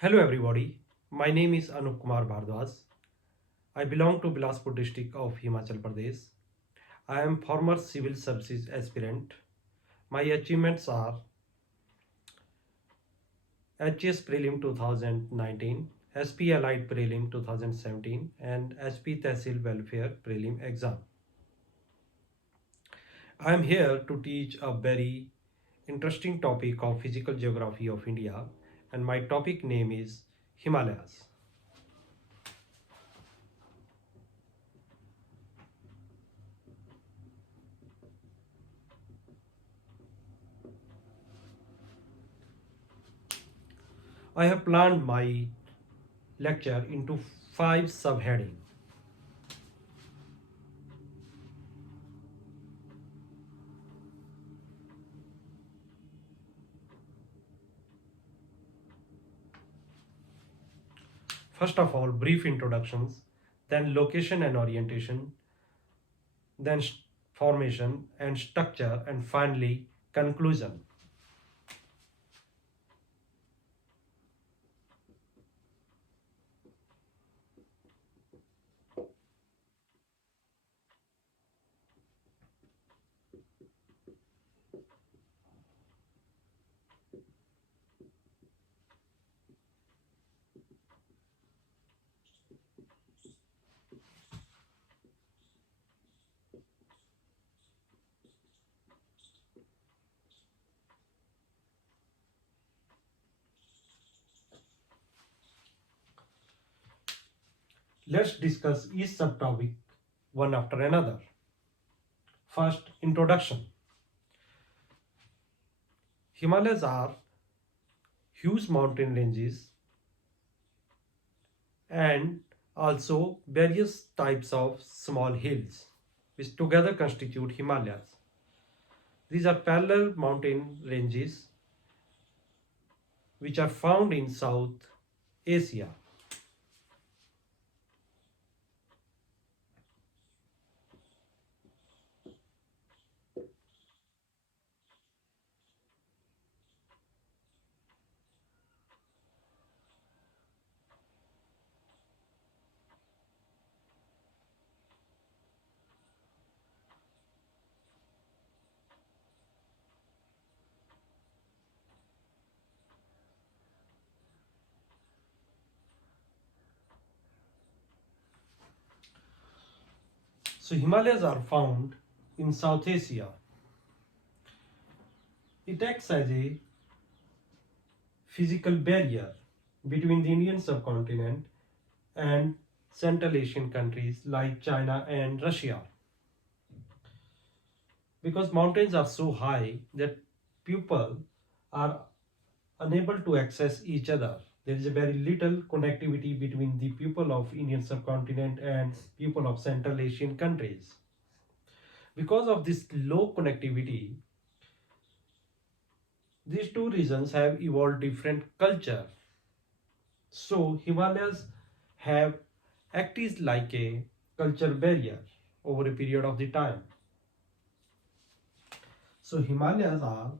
Hello everybody, my name is Anup Kumar Bhardwaj. I belong to Bilaspur district of Himachal Pradesh. I am former civil services aspirant. My achievements are HS Prelim 2019, SP Allied Prelim 2017 and SP Tehsil Welfare Prelim exam. I am here to teach a very interesting topic of physical geography of India and my topic name is Himalayas. I have planned my lecture into five subheadings. First of all, brief introductions, then location and orientation, then formation and structure, and finally conclusion. Let's discuss each subtopic one after another. First, introduction. Himalayas are huge mountain ranges and also various types of small hills which together constitute Himalayas. These are parallel mountain ranges which are found in South Asia. So Himalayas are found in South Asia. It acts as a physical barrier between the Indian subcontinent and Central Asian countries like China and Russia. Because mountains are so high that people are unable to access each other. There is a very little connectivity between the people of Indian subcontinent and people of Central Asian countries. Because of this low connectivity, these two regions have evolved different culture. So Himalayas have acted like a culture barrier over a period of the time. So Himalayas are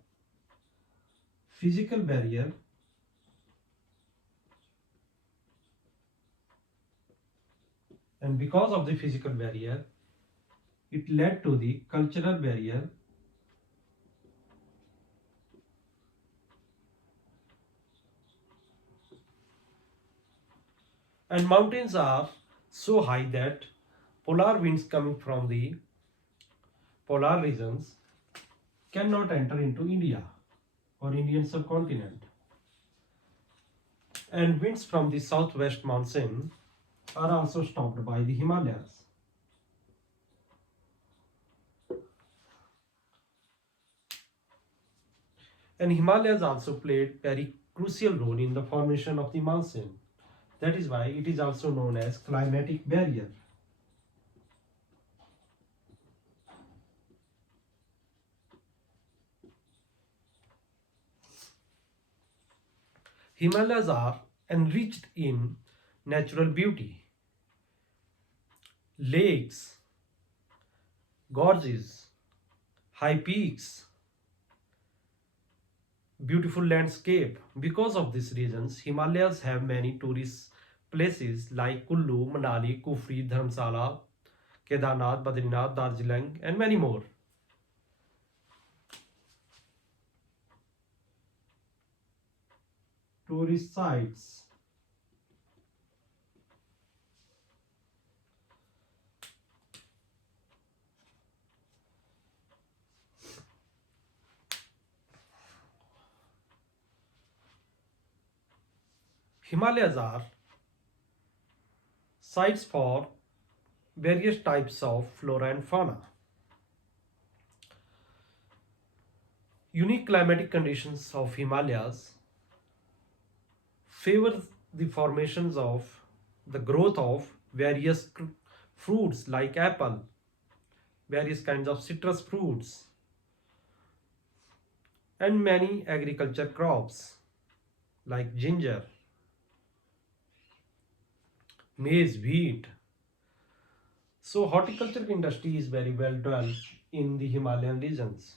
physical barrier and because of the physical barrier it led to the cultural barrier and mountains are so high that polar winds coming from the polar regions cannot enter into India or Indian subcontinent. And winds from the southwest monsoon are also stopped by the Himalayas. And Himalayas also played very crucial role in the formation of the monsoon. That is why it is also known as climatic barrier. Himalayas are enriched in natural beauty, lakes, gorges, high peaks, beautiful landscape. Because of these reasons, Himalayas have many tourist places like Kullu, Manali, Kufri, Dharamsala, Kedarnath, Badrinath, Darjeeling, and many more. Tourist sites. Himalayas are sites for various types of flora and fauna. Unique climatic conditions of Himalayas favor the formations of the growth of various fruits like apple, various kinds of citrus fruits, and many agriculture crops like ginger, maize, wheat. So horticulture industry is very well developed in the Himalayan regions,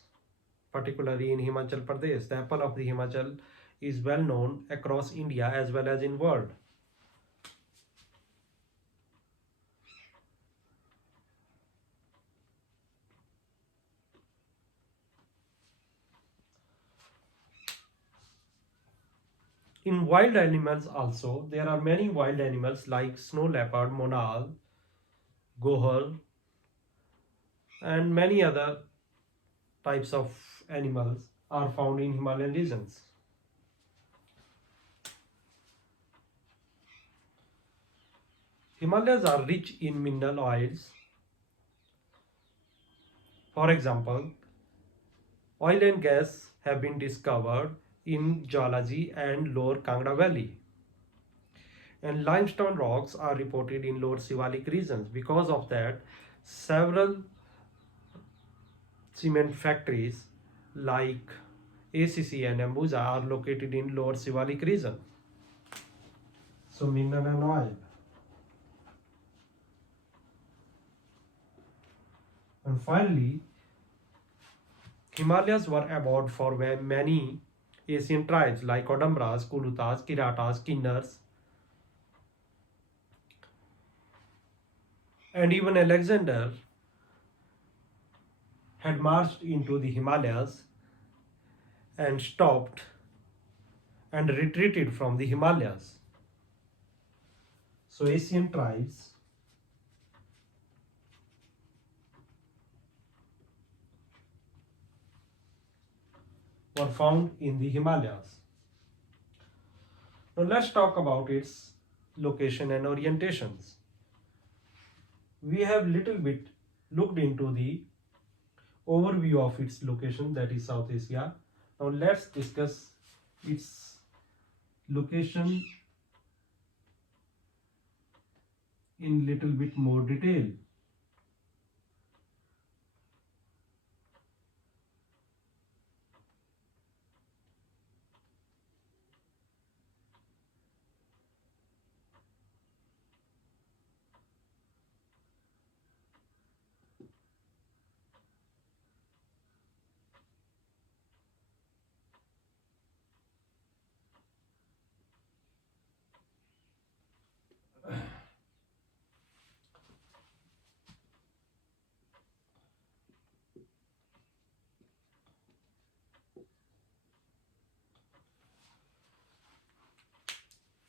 particularly in Himachal Pradesh. The apple of the Himachal is well known across India as well as in world. In wild animals also, there are many wild animals like snow leopard, monal, gohar, and many other types of animals are found in Himalayan regions. Himalayas are rich in mineral oils. For example, oil and gas have been discovered in geology and Lower Kangra Valley. And limestone rocks are reported in Lower Sivalik regions. Because of that, several cement factories like ACC and Ambuja are located in Lower Sivalik region. So mineral and oil. And finally, Himalayas were abode for many Asian tribes like Odambras, Kulutas, Kiratas, Kinnars, and even Alexander had marched into the Himalayas and stopped and retreated from the Himalayas. So Asian tribes were found in the Himalayas. Now let's talk about its location and orientations. We have little bit looked into the overview of its location, that is South Asia. Now let's discuss its location in little bit more detail.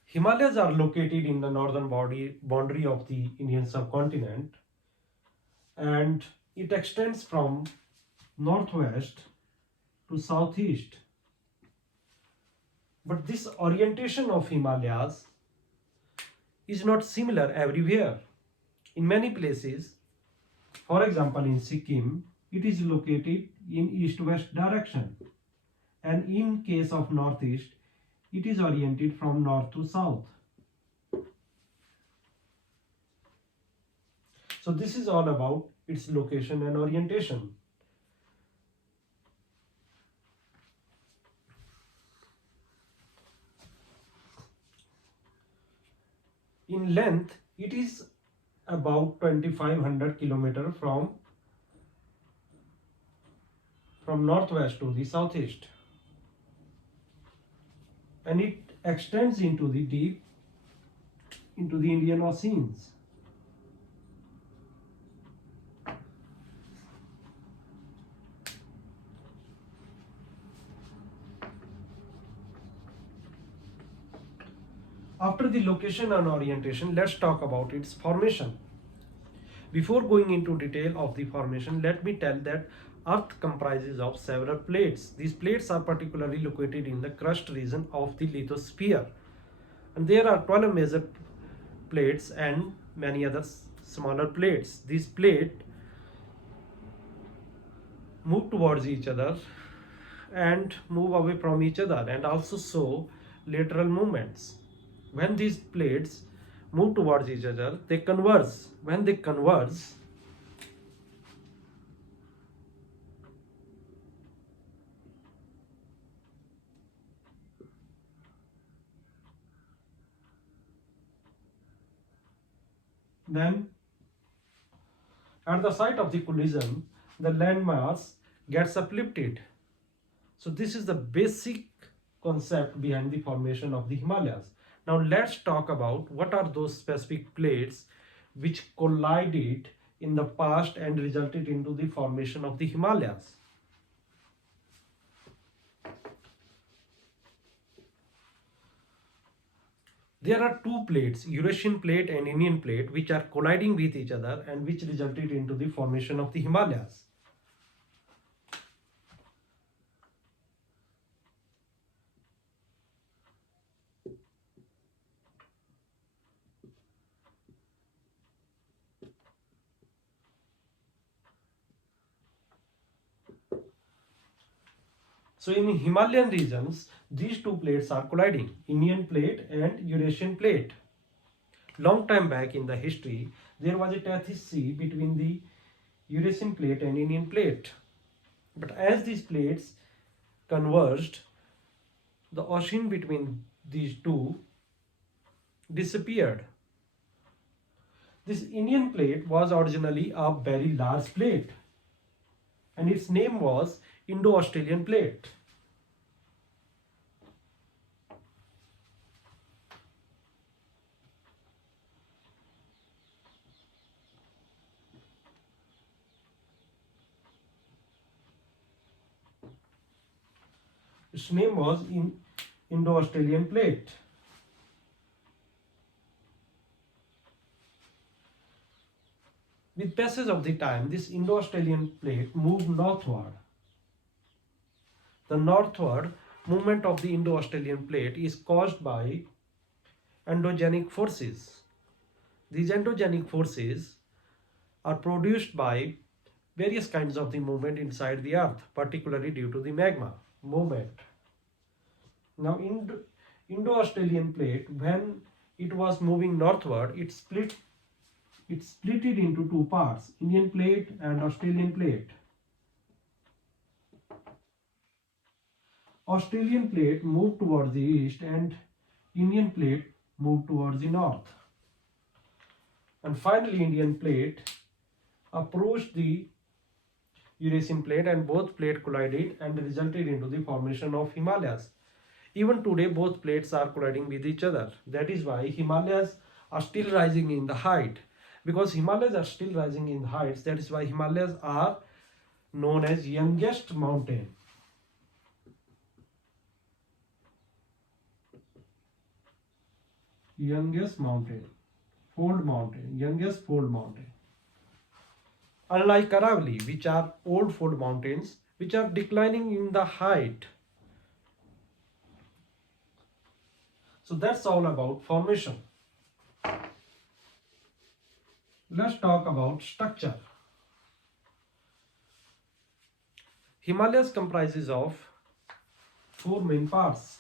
Himalayas are located in the northern boundary of the Indian subcontinent, and it extends from northwest to southeast. But this orientation of Himalayas is not similar everywhere. In many places, for example in Sikkim, it is located in east-west direction, and in case of northeast, it is oriented from north to south. So this is all about its location and orientation. In length, it is about 2500 kilometer from northwest to the southeast. and it extends into the deep into the Indian Oceans. After the location and orientation, let's talk about its formation. Before going into detail of the formation, let me tell that Earth comprises of several plates. These plates are particularly located in the crust region of the lithosphere. And there are 12 major plates and many other smaller plates. These plates move towards each other and move away from each other and also show lateral movements. When these plates move towards each other, they converge. When they converge, then at the site of the collision, the landmass gets uplifted. So this is the basic concept behind the formation of the Himalayas. Now let's talk about what are those specific plates which collided in the past and resulted into the formation of the Himalayas. There are two plates, Eurasian plate and Indian plate, which are colliding with each other and which resulted into the formation of the Himalayas. So in Himalayan regions, these two plates are colliding, Indian plate and Eurasian plate. Long time back in the history, there was a Tethys Sea between the Eurasian plate and Indian plate. But as these plates converged, the ocean between these two disappeared. This Indian plate was originally a very large plate and its name was Indo-Australian plate. Its name was Indo-Australian plate. With passage of the time, this Indo-Australian plate moved northward. The northward movement of the Indo-Australian plate is caused by endogenic forces. These endogenic forces are produced by various kinds of the movement inside the earth, particularly due to the magma movement. Now, Indo-Australian plate, when it was moving northward, it split it into two parts, Indian plate and Australian plate. Australian plate moved towards the east and Indian plate moved towards the north. And finally, Indian plate approached the Eurasian plate and both plates collided and resulted into the formation of Himalayas. Even today, both plates are colliding with each other. That is why Himalayas are still rising in the height. Because Himalayas are still rising in heights, that is why Himalayas are known as youngest mountain. Youngest mountain, youngest fold mountain. Unlike Aravalli, which are old fold mountains, which are declining in the height. So that's all about formation. Let's talk about structure. Himalayas comprises of four main parts.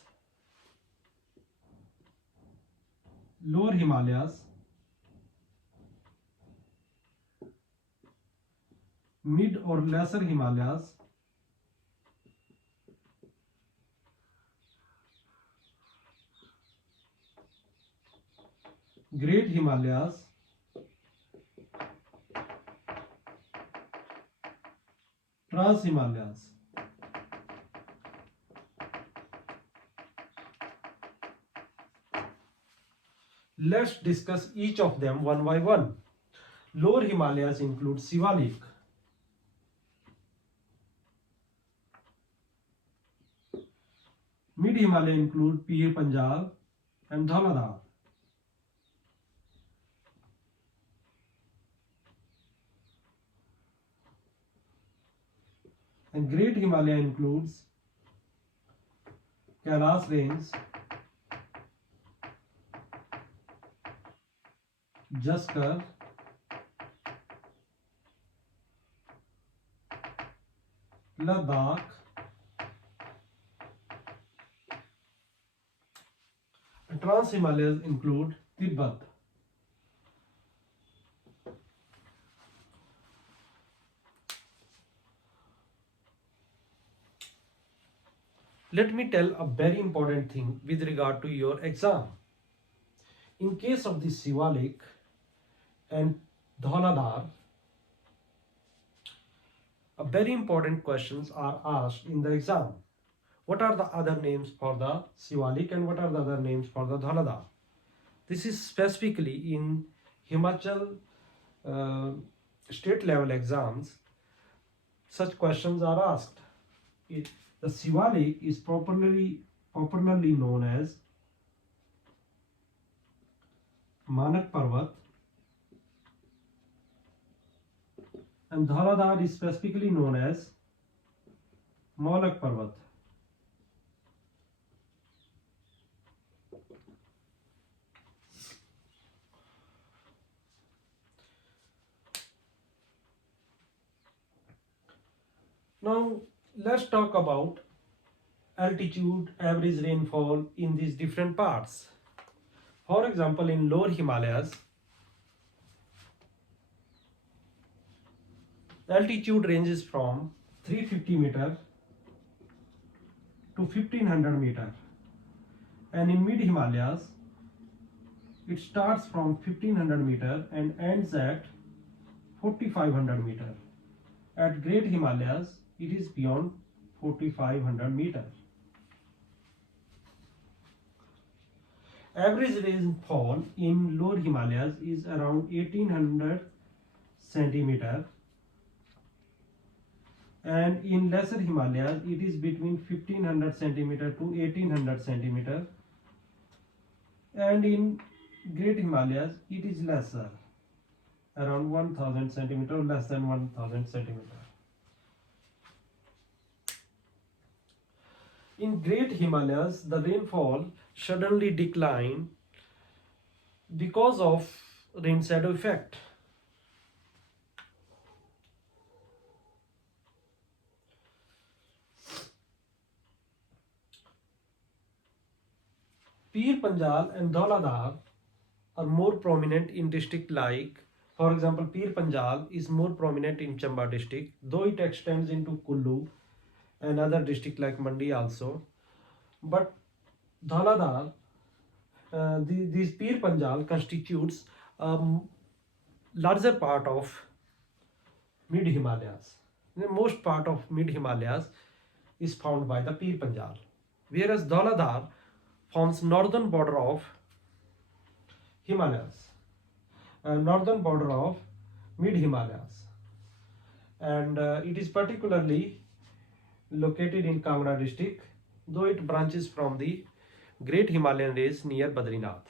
Lower Himalayas, mid or lesser Himalayas, Great Himalayas, Trans Himalayas. Let's discuss each of them one by one. Lower Himalayas include Sivalik. Mid Himalaya include Pir Panjal and Dhauladar. And Great Himalaya includes Kailas Range, Jaskar, Ladakh, and Trans Himalayas include Tibet. Let me tell a very important thing with regard to your exam. In case of the Sivalik and Dhauladar, a very important questions are asked in the exam. What are the other names for the Sivalik and what are the other names for the Dhauladar? This is specifically in Himachal state level exams. Such questions are asked. The Sivalik is popularly known as Manak Parvat, and Dhauladar is specifically known as Maulak Parvat. Now let's talk about altitude, average rainfall in these different parts. For example, in lower Himalayas, the altitude ranges from 350 meter to 1500 meter, and in mid Himalayas it starts from 1500 meter and ends at 4500 meter. At Great Himalayas it is beyond 4500 meter. Average rainfall in lower Himalayas is around 1800 centimeter, and in lesser Himalayas it is between 1500 centimeter to 1800 centimeter, and in Great Himalayas it is lesser, around 1000 centimeter or less than 1000 centimeter. In Great Himalayas, the rainfall suddenly decline because of rain shadow effect. Pir Panjal and Dhauladar are more prominent in district like, for example, Pir Panjal is more prominent in Chamba district, though it extends into Kullu and other district like Mandi also. But Dhauladar, this Pir Panjal constitutes a larger part of mid Himalayas. The most part of mid Himalayas is found by the Pir Panjal, whereas Dhauladar forms northern border of Himalayas, northern border of mid Himalayas, and it is particularly located in Kangra district, though it branches from the Great Himalayan range near Badrinath.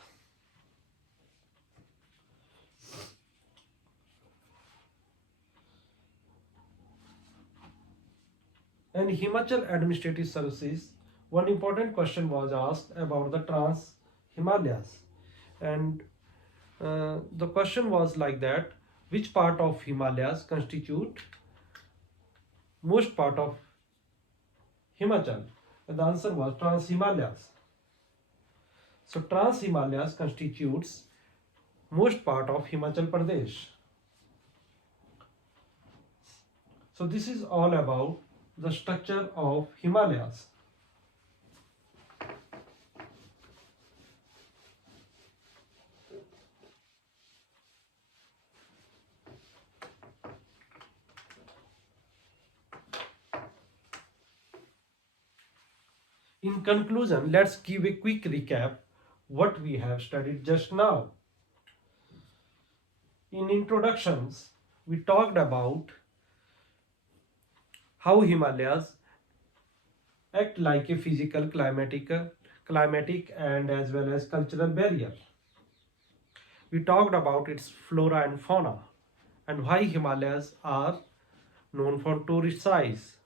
And Himachal Administrative Services, one important question was asked about the Trans Himalayas, and the question was like that: which part of Himalayas constitute most part of Himachal? And the answer was Trans Himalayas. So Trans Himalayas constitutes most part of Himachal Pradesh. So this is all about the structure of Himalayas. In conclusion, let's give a quick recap what we have studied just now. In introductions, we talked about how Himalayas act like a physical, climatic and as well as cultural barrier. We talked about its flora and fauna and why Himalayas are known for tourist size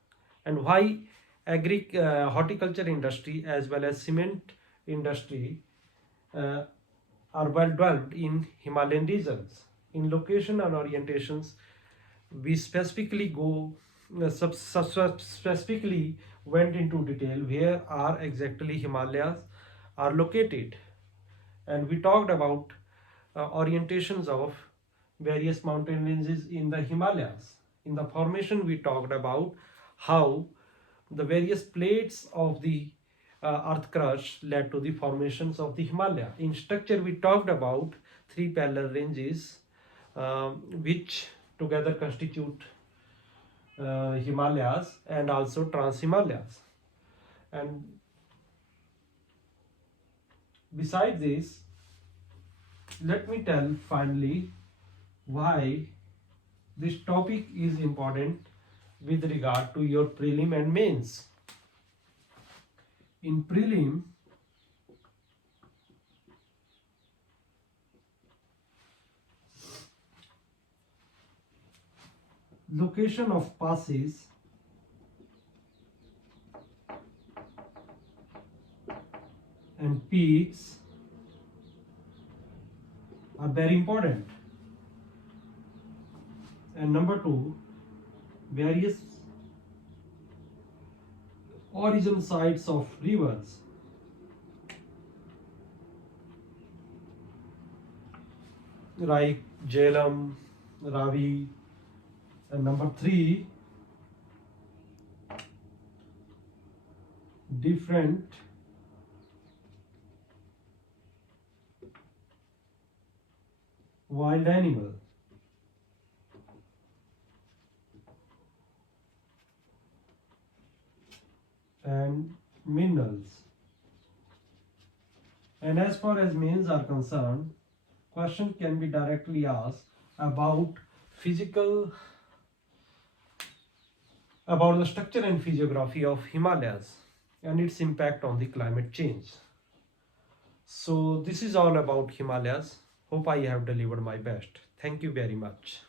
and why horticulture industry as well as cement industry uh, are well developed in Himalayan regions. In location and orientations, we specifically went into detail where are exactly Himalayas are located, and we talked about orientations of various mountain ranges in the Himalayas. In the formation, we talked about how the various plates of the earth crust led to the formations of the Himalaya. In structure, we talked about three parallel ranges which together constitute Himalayas and also Trans Himalayas. And besides this, let me tell finally why this topic is important with regard to your prelim and mains. In prelim, location of passes and peaks are very important. And number two, various origin sites of rivers like Jhelum, Ravi, and number three, different wild animal. And minerals. And as far as mains are concerned, question can be directly asked about physical about the structure and physiography of Himalayas and its impact on the climate change. So this is all about Himalayas. Hope I have delivered my best. Thank you very much.